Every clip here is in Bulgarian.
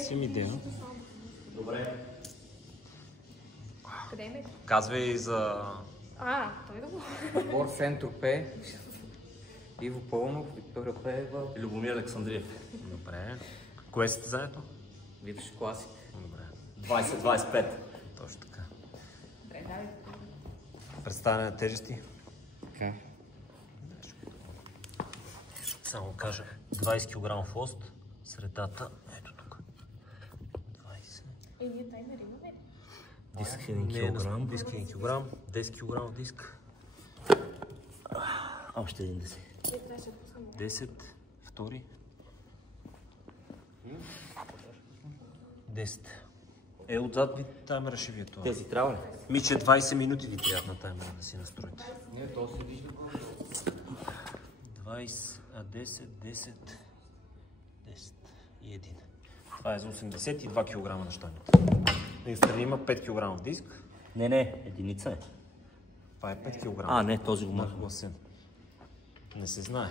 Аз имам идея. Добре. Къде е метро? Казвай за... Той да го... Отбор Сен-Тропе, Иво Пълнов, Виктория Пеева, Любомир Александриев. Добре. Кое сте заедно? Витош Класик. Добре. 20-25. Точно така. Добре, давай. Представяне на тежести. Така. Само кажа 20 кг ост, средата, ето тук. 20. Ние таймер имаме ли? Диск 1 кг, диск 1 кг, 10 кг диск. Още един 10. 10, втори. 10. Отзад ви таймера ще ви е това. Тези трябва ли? Миче 20 минути ви трябва на таймера да си настроите. Не, то се вижда колко. 20, 10, 10, 10 и 1. Това е за 82 кг на щангата. Настрани има 5 кг диск. Не, единица е. Това е 5 кг. Не, този го махам. Нагласен. Не се знае.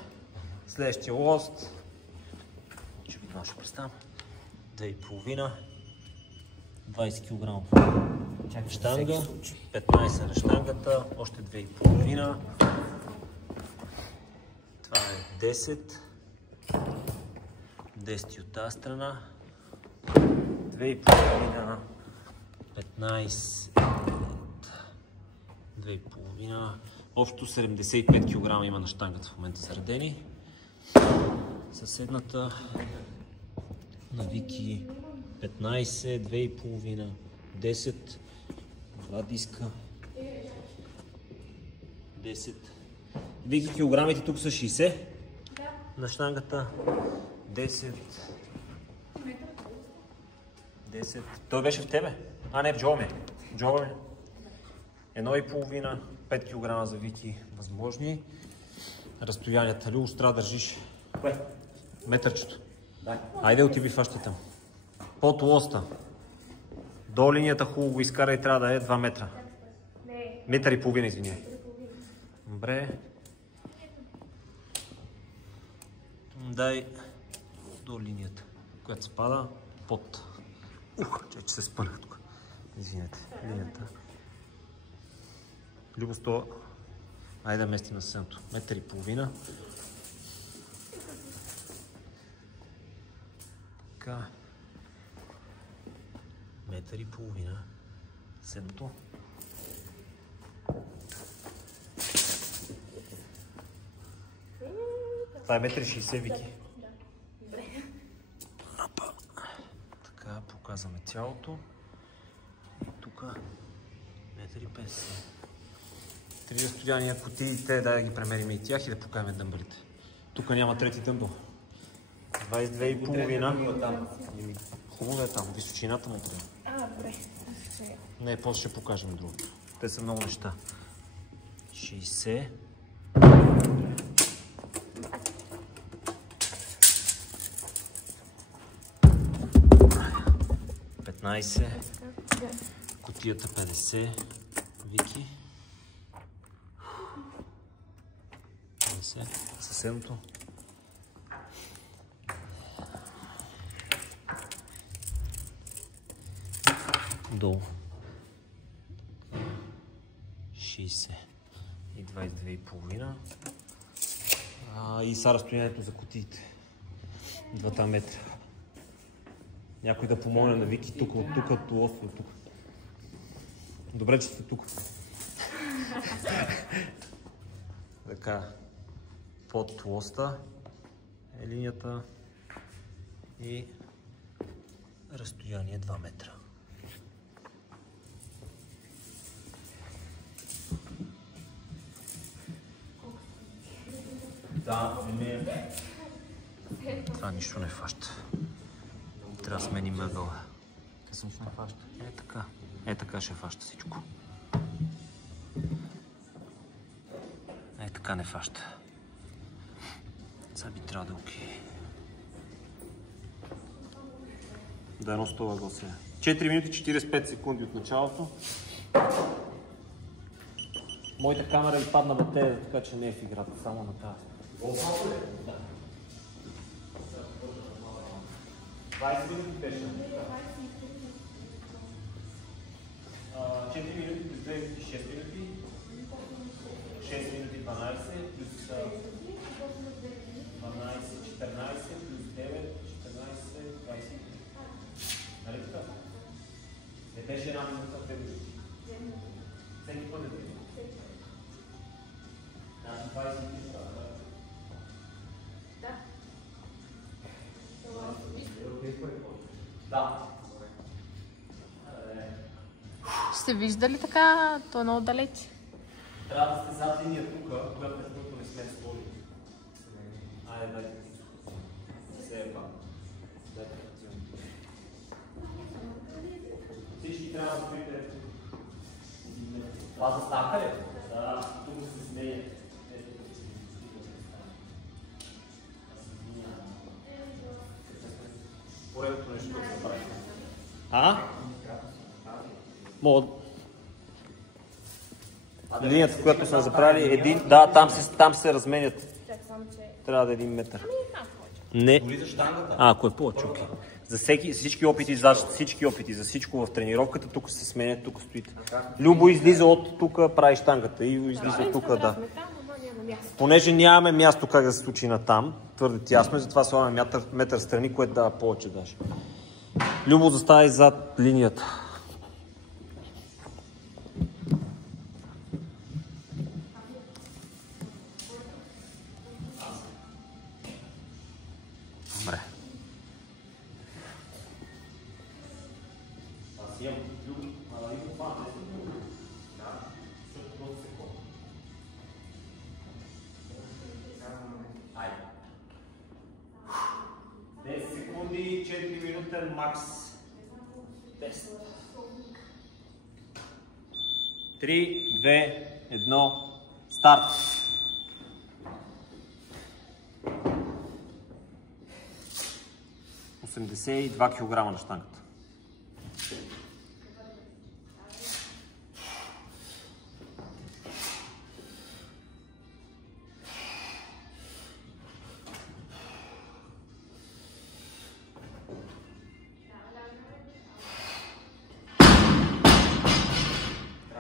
Следващия лост. Ще представям. 2,5. 20 кг щанга. 15 на щангата. Още 2,5. Това е 10. 10 от тази страна. 2,5. 15. 2,5. Общо 75 кг има на щангата в момента заредени. Съседната на Вики 15, 2,5, 10, 2 диска, 10. Вики, килограмите тук са 60 на щангата, 10, 10. Той беше в тебе? Не, в Джо ми. 1,5, 5 кг за Вики възможни. Разстоянията. Любо, трябва да държиш. Кое? Метърчето. Дай. Айде отиби фащай там. Под лоста. До линията хубаво изкара и трябва да е 2 метра. Не. Метър и половина, извиняй. Добре. Дай до линията, която спада под. Че се спънах тук. Извинете. Линията. Любо 100. Айде да местим на съседното. Метър и половина. Така. Метър и половина. Седното. Това е 1,60 м, Вики. Апа. Така, показваме цялото. И тук 1,50 м. Три разстояния, кутиите, да ги премерим и тях и да покажем дъмбълите. Тук няма трети дъмбъл. 22,5. Хубаво е там, височината му трябва. Добре. Не, после ще покажем другото. Те са много неща. 60. 15. Кутията 50. Вики. 50. Съседното. Долу. 60 и 22,5. И са разстоянието за кутиите. 2 метра. Някой да помогне на Вики тук, от тук, от лоста, от тук. Добре, че сте тук. Така. Под лоста е линията и разстояние 2 метра. Това нищо не фаща. Трябва да сменим ъгъла. Къде нищо не фаща? Така. Така ще фаща всичко. Така не фаща. Сега би трябва да окей. Да, едно 100 ъгъл сега. 4 минути 45 секунди от началото. Моята камера ви падна батерия, така че не е в играта, само на тази. Да. 20 минути беше. 4 минути плюс 2 минути, 6 минути. 6 минути 12 плюс 12, 14 плюс 9, 14, 20. Нали така? Не беше една минута, 2 минути. Всеки път е 2 минути. Значи 20 минути трябва да. Да. Ще вижда ли така? То е много далеч. Трябва да сте зад линия тук, която между другото не сме сложили. Айде, дайте. Все е пак. Дайте. Всички трябва да стоите. Това заставка ли? Да, тук се смее. Поредното нещо, което се прави. Мога. Линията, която сме заправили, един... Да, там се разменят. Трябва да е 1 метър. Не. Ако е повече, окей. За всички опити, за всичко в тренировката, тук се сменят, тук стоите. Любо излиза от тук, прави щангата. И излиза от тук, да. Понеже нямаме място как да се случи на там, твърде тясно и затова слагаме метър страни, което дава повече даже. Любо застави зад линията. Добре. Аз имам Айде. 10 секунди, 4 минутен макс. 10. 3, 2, 1, старт. – 82 кг на щангата.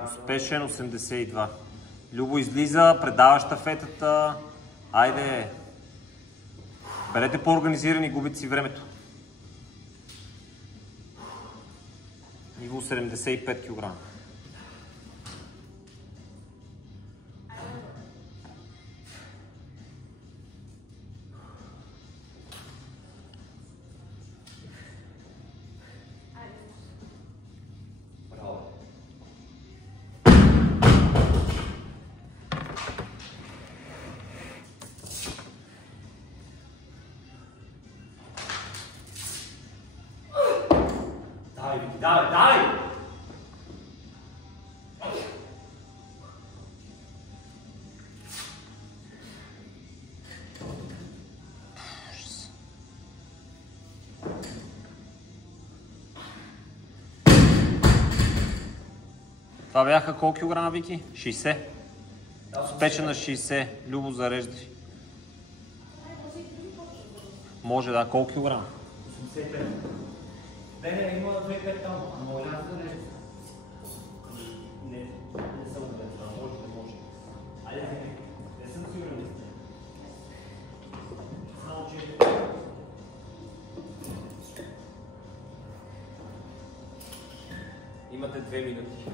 Успешен 82. Любо излиза, предава щафетата. Айде. Бъдете по-организирани, губите си времето. Ниво 75 кг. Дай! Това бяха колко килограма, Вики? 60. Спече на 60. Любо, зареждай. Може, да. Колко килограма? 85. Не, има 2,5 там, но може да не. Не съм уверен, може. Айде, не съм сигурен. Само че... Имате 2 минути.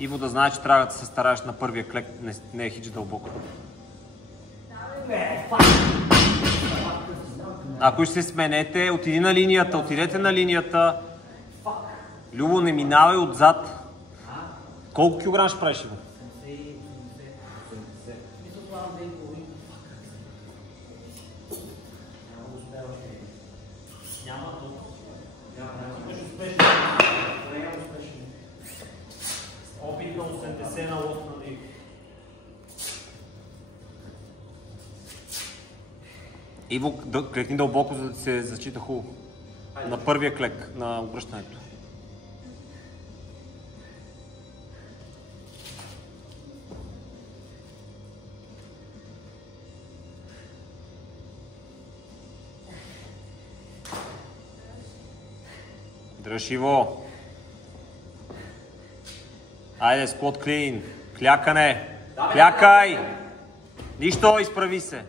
Иво да знае, че трябва да се стараеш на първия клек, не е хич дълбоко. Ако ще се сменете, отидете на линията. Любо, не минавай отзад. Колко килограма ще правиш, Иво? Опит на 80 на лот на него. Иво, клекни дълбоко, за да се зачита хубаво. На първия клек на обръщането. Дръж Иво. Айде, сквот клин. Клякане. Клякай! Нищо, изправи се.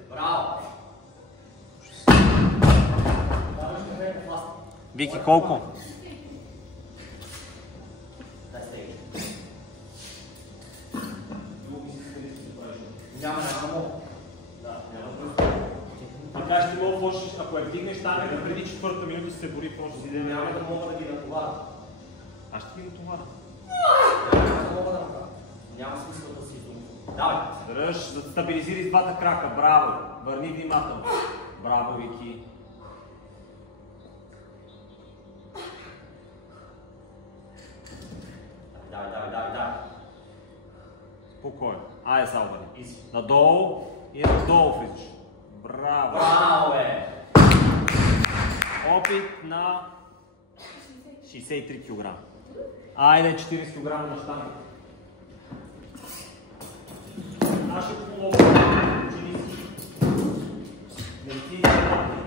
Вики, колко? Така ще мога да почнеш, ако я вдигнеш танека преди 4-та минута се бори, почва си да няма да мога да ги натоваря. Аз ще ги натоваря. Няма смисъл да си изумва. Давай! Дръж, да стабилизири с двата крака. Браво! Върни внимателно. Браво, Вики. Дай. Спокойно. Айде, Салвани. Надолу и надолу влизаш. Браво! Браво, бе! Опит на 63 кг. Айде, 40 кг на щанга. Наши половина ученици. Медицински работи.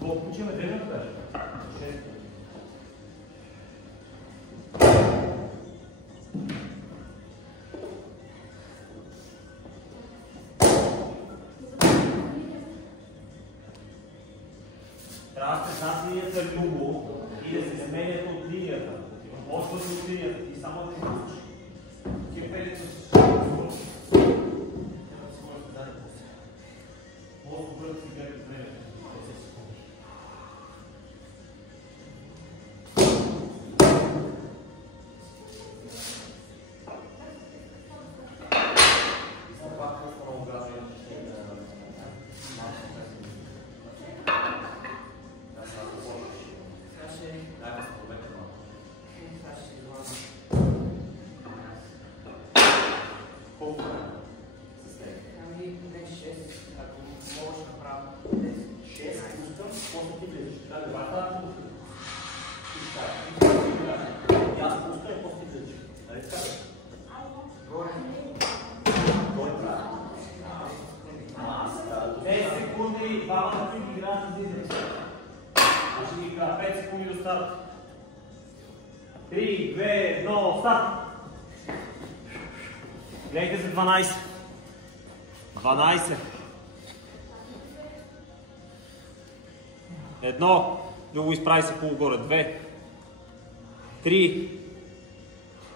Получим времето даже. Трябва да се тази линията любо и да се сменят от линията. Още от линията и само да изпускаш. Кипелите с скорост. Много бързо си гледат времето. Ще ги кажа 5 секунди до старт. 3, 2, 1, старт! Гледайте за 12. 12. Едно. Друго изправи се полугоре. 2. 3.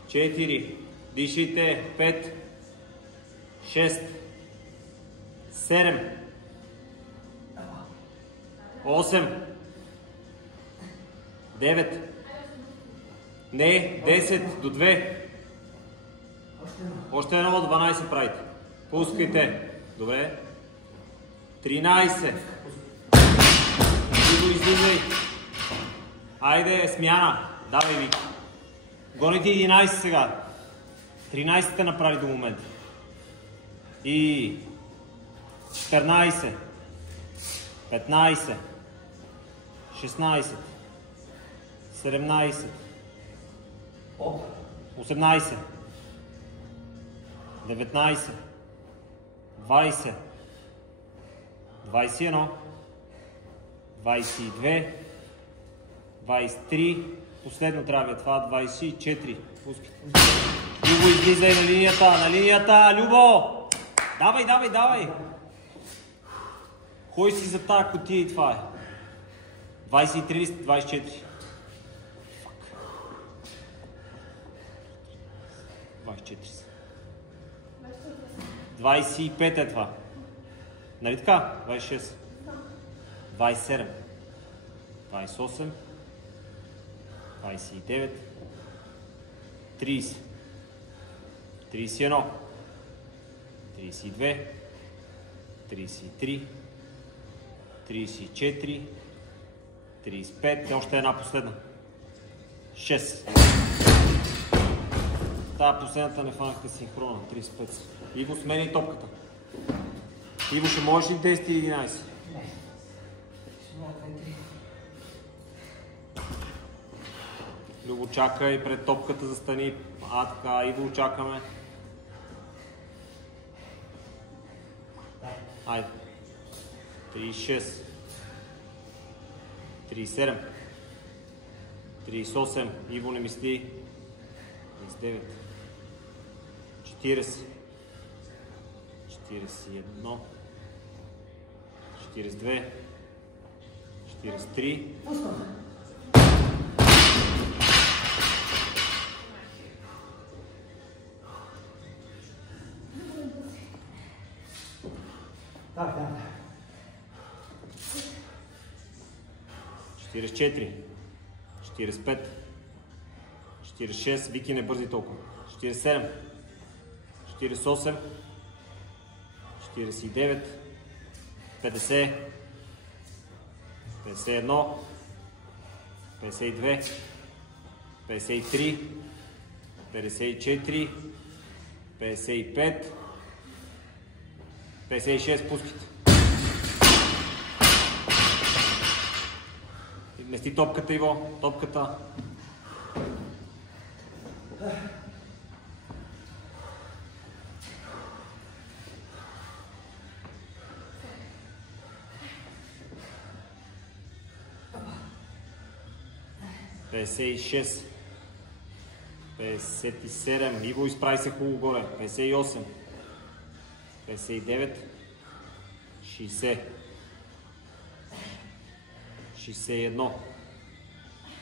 4. Дишите. 5. 6. 7. 8. 9. Не, 10 до 2. Още едно, 12 правите. Пускайте. Добре. 13. Иво, излизай. Айде, смяна. Давай, Вики. Гоните 11 сега. 13-те направи до момента. И 14. 15. 16. 17. 18. 19. 20. 21. 22. 23. Последно трябва да това. 24. Пускайте. Любо, излизай на линията. На линията. Любо! Давай, давай, давай! Кой си за тази кутия и това е? 23, 24. 24 са. 25 е това. Нали така? 26. 27. 28. 29. 30. 31. 32. 33. 34. 35. Още една последна. 6. Тая последната не фанахте синхрона. 35. И го смени топката. Иво, ще можеш ли 10 или 11? Любо, чакай, пред топката застани. Така, Иво, чакаме. Айде. 36. 37. 38. Иво, не мисли. 39. 40. 41. 42. 43. Так. 44. 45. 46. Вики, не бързи толкова. 47. 48. 49. 50. 51. 52. 53. 54. 55. 56. Пускайте. Мести топката, Иво. Топката. Петдесет и шест. 57. Иво, изправи се хубаво горе. 58. 59. 60. 61.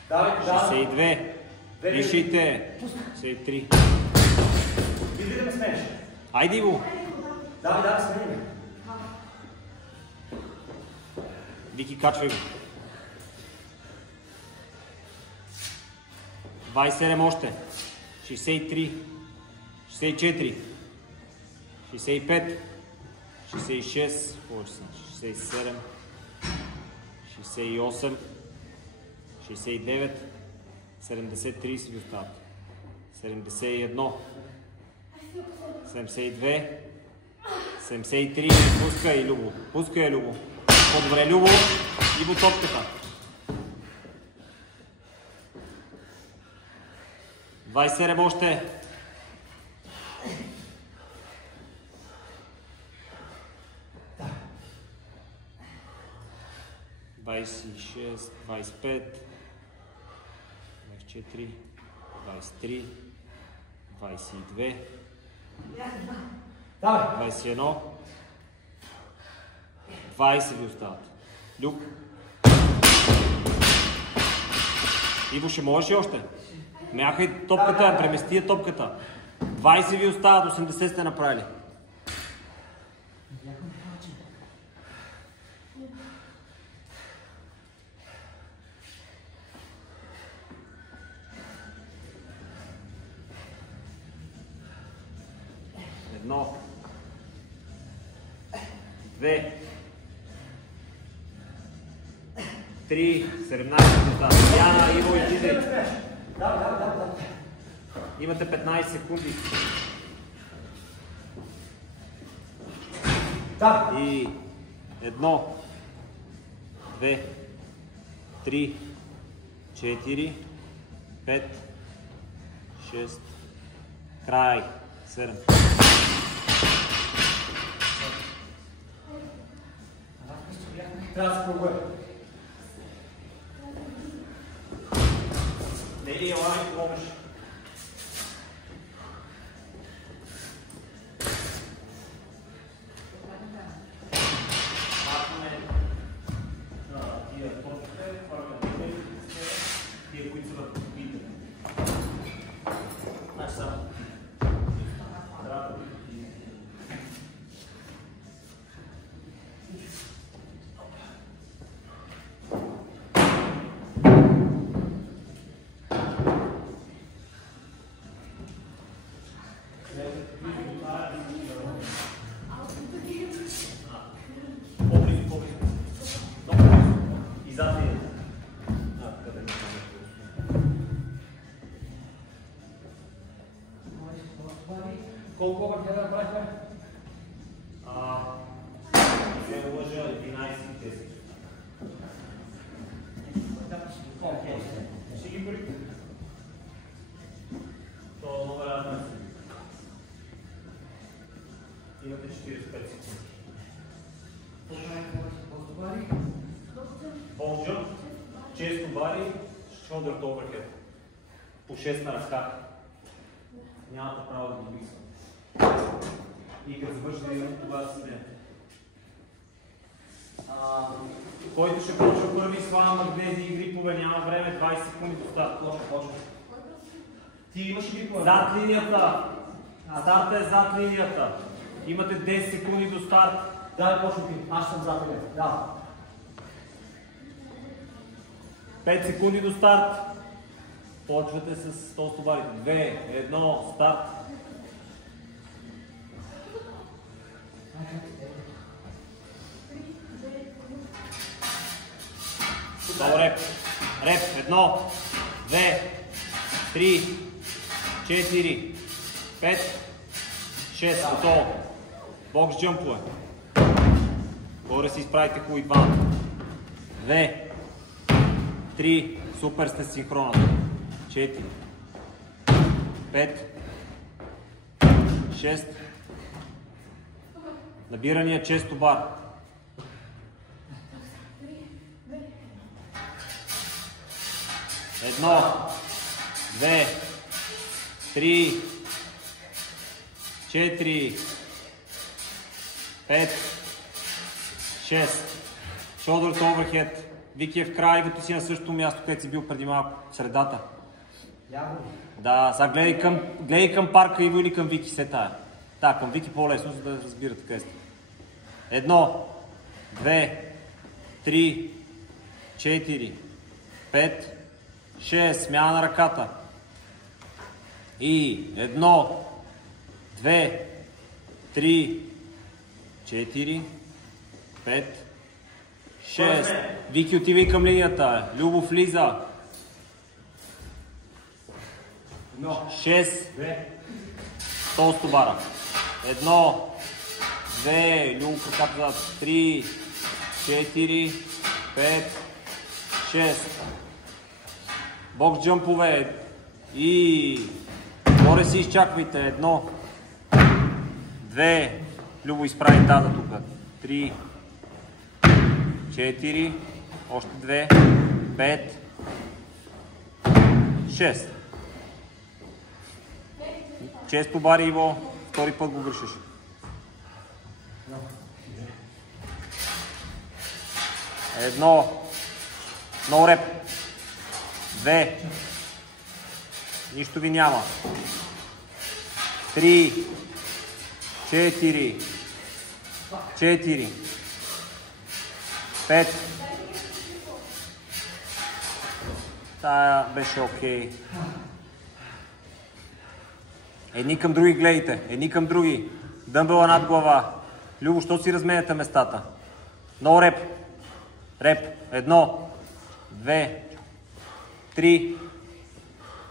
62. Дишайте. 63. Вижди да ме смениш. Айде, Иво. Да, смени. Вики, качвай го. 27 още. 63. 64. 65. 66. 67. 68. 69. 70. 30 ви остават. 71. 72. 73. Пускай, Любо. Пускай, Любо. По-добре, Любо. Иво, топката. 27 още. 26, 25, 24, 23, 22, 21, 20 ви остават. Люб. Иво, ще можеш ли още? Мяхай топката, премести я топката. 20 ви остават, 80 сте направили. Едно. 2. 3. 17 минута. Яна, Иво, излизай. Да. Имате 15 секунди. Да. И 1, 2, 3, 4, 5, 6, край, 7. Трябва да се пробуя. Нели, ела ми помогнеш. Тия, които са в купите. Значи само. Колко обърт гледа да правихме? Ball jump, chest to body, shoulder to overhead. По 6 на ръка. Нямате право да ги мисля. И като завършите тогава си ден. Който ще почва първи с хвана магнези и грипове, няма време, 20 секунди до старт. Почва. Ти имаш ли грипове? Зад линията. Старта е зад линията. Имате 10 секунди до старт. Да, почва ти. Аз съм зад линията. Да. 5 секунди до старт. Почвате с толстобарите. 2, 1, старт. Долу реп. Реп. 1, 2, 3, 4, 5, 6. Готово. Бокс джъмпове. Горе си изправите хубави два. 2, 3. Супер сте синхроната. 4, 5, 6. Набирания често бар. 1, 2, 3, 4, 5, 6. Shoulder to overhead. Вики е в края, като си на същото място, където си бил преди малко, в средата. Да, сега гледай към парка Иво или към Вики се тая. Да, към Вики по-лесно, за да разбирате къде сте. 1, 2, 3, 4, 5, 6. Смяна на ръката. И 1, 2, 3, 4, 5, 6. Вики отива към линията. Любо влиза. 6. Толстобара. 1, 2. Любо краката зад. 3, 4, 5, 6. Бокс джъмпове. И горе си изчаквайте. 1, 2. Любо изправи таза тук. 3, 4, още 2, 5, 6. Често бари Иво, втори път го грешиш. Едно, no реп. 2, нищо ви няма. 3, 4, 4, 5. Тая беше окей. Едни към други гледайте. Едни към други. Дъмбела над глава. Любо, що си разменяте местата? No реп. Реп. 1, 2, 3,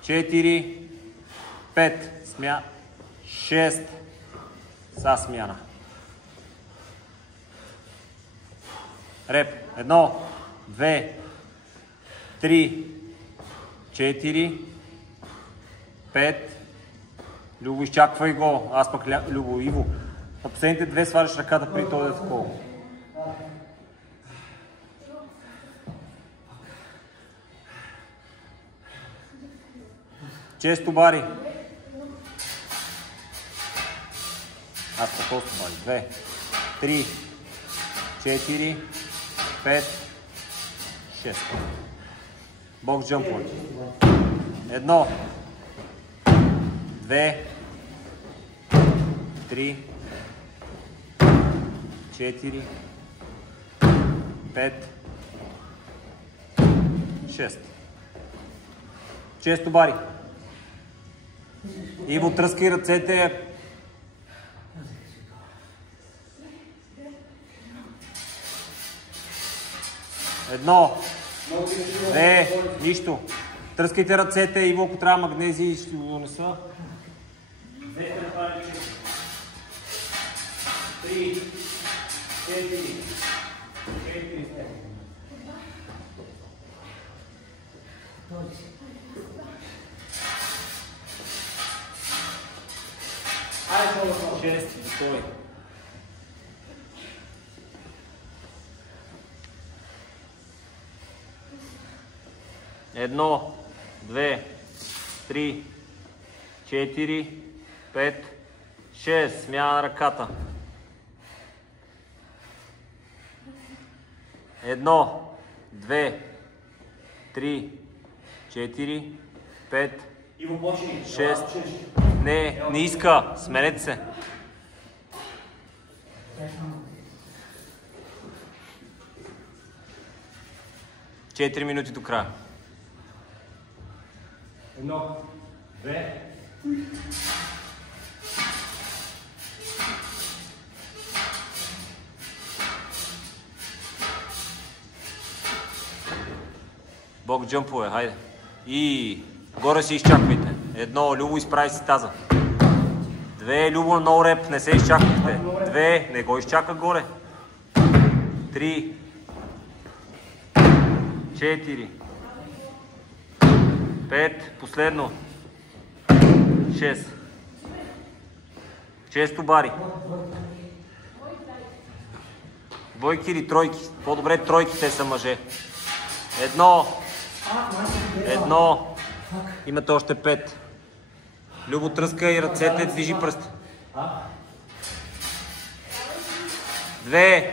4, 5. 6. Са смяна. Реп. 1, 2, 3, 4, 5. Любо, изчаквай го. Аз пък Любо, Иво. На последните 2 свариш ръката при този да е такова. Често бари. Аз пък просто бари. 2, 3, 4, 5, 6. Бокс джъмпове. 1, 2, 3, 4, 5, 6. Често бари. Иво, тръскай ръцете. 1, 2, нищо. Тръскайте ръцете, Иво, ако трябва магнезии, ще го донеса. 2 направи 3, 4, 4. Айде, 6, стой. 1, 2, 3, 4, 5, 6. Смяна на ръката. 1, 2, 3, 4, 5, 6. Не иска. Сменете се. 4 минути до края. 1, 2. Бог джъмпове, хайде. И горе се изчаквайте. 1, Любо, изправи си таза. 2, Любо, много реп, не се изчаквайте. 2, не го изчака горе. 3, 4, 5, последно. 6. 6 бари. Двойки или тройки? По-добре тройки, те са мъже. 1. Имате още 5. Любо, тръска и ръцете, движи пръст. 2.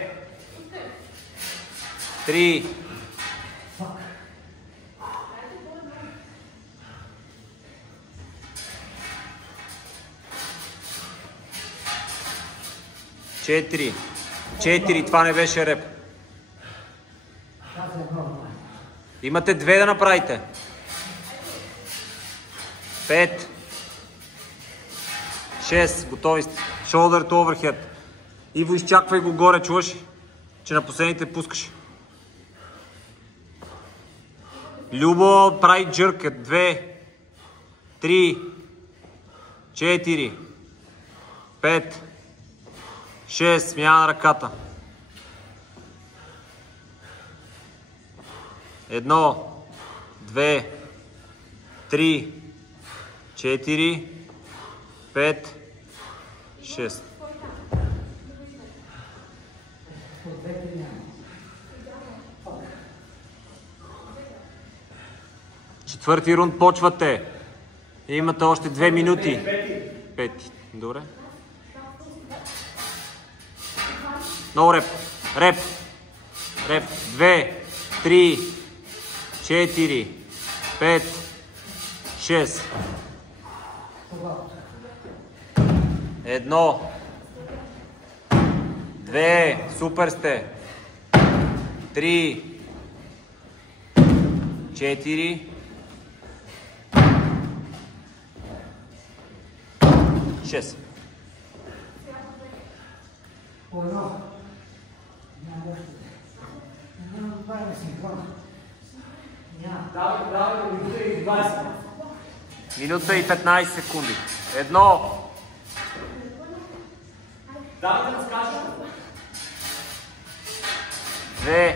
3. 4. Това не беше реп. Имате 2 да направите. 5. 6. Готови сте. Shoulder to overhead. Иво, изчаквай го горе, чуваш? Че на последните пускаш. Любо, прави джърк. 2. 3. 4. 5. 6. Смяна на ръката. 1, 2, 3, 4, 5, 6. Четвърти рунд почвате. Имате още 2 минути. 5. Добре. Много реп. Реп. 2, 3, 4, 5, 6. 1, 2, супер сте. 3, 4, 6. Минута и 15 секунди. 1. Давай да разкажеш. 2.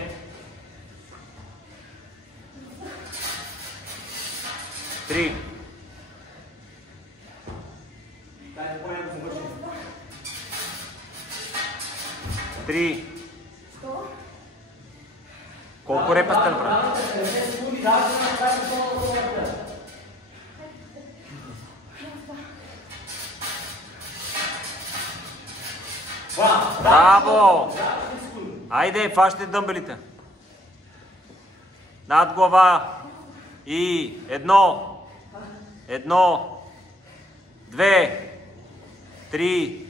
3. Дай да поне да завършим. 3. Колко репа сте направили? 50 секунди, давай да направим по-добро. Браво! Айде, фащате дъмбелите. Над глава. И 1. 2. 3.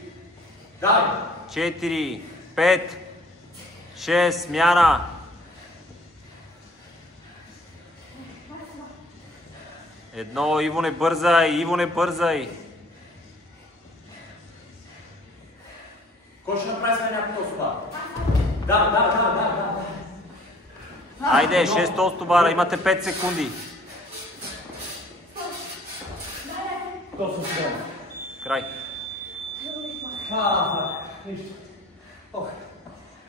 4. 5. 6. Смяна. 1. Иво, не бързай. Кой ще направи сега някакво стопара? Да. Айде, 6 стопара, имате 5 секунди. Точно сега. Край. Нищо. Ох.